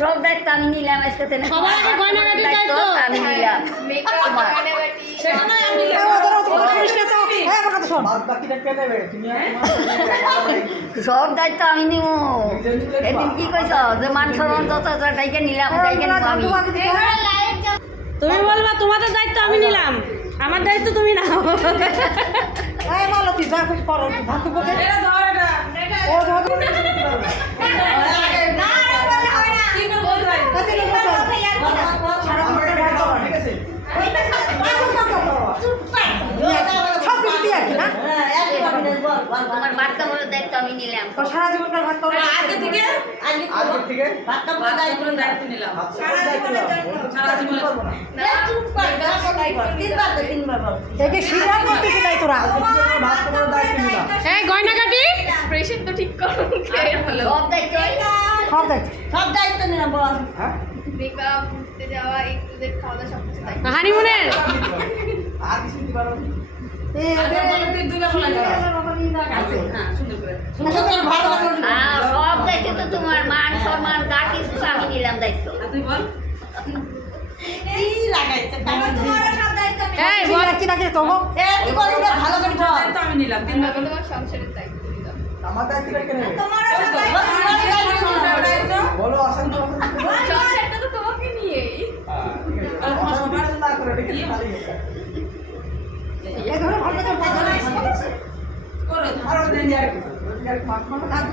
সব দায়িত্ব আমি নিলাম আজকে থেকে সবার আগে গয়নাগাটির দায়িত্ব আমি নিলাম সব দায়িত্ব আমি নিব এদিন কি কইছ যে মান সম্মান যত তাইকে নিলাম তাইকে নিব আমি তুমি বলবা তোমাদের দায়িত্ব আমি নিলাম আমার দায়িত্ব তুমি নাও আমার ভাত কাপড়ের দায়িত্ব আমি নিলাম সারা জীবনটা ভাত খাবো আজকে থেকে ভাত খাওয়ার দায়িত্ব নিলাম সারা জীবন একে শিরাম করতেছি তাই তোরা এই গয়নাগাটি এক্সপ্রেশন তো ঠিক করো সব দায়িত্ব সব দায়িত্ব নিলাম বল মেকআপ ঘুরতে যাওয়া একটুদের খাওয়া দাওয়া সব কিছু দায়িত্ব হানিমুনের আর কিছু দিতে পারো সব দায়িত্ব তো তোমার মান সম্মান যা কিছু আমি নিলাম দায়িত্ব তুই বল এই বল কি রাখি তবু ভালো করে দায়িত্ব আমি নিলাম তিনবার তোমার সংসারের দায়িত্ব নিলাম আমার দায়িত্বটা কে নেবে বলো আসেন তো সংসারটা তো তোমাকে নিয়েই না করে রেখে খালি এই ধরো ভালো করে করো আর ওদের আর কি মাছ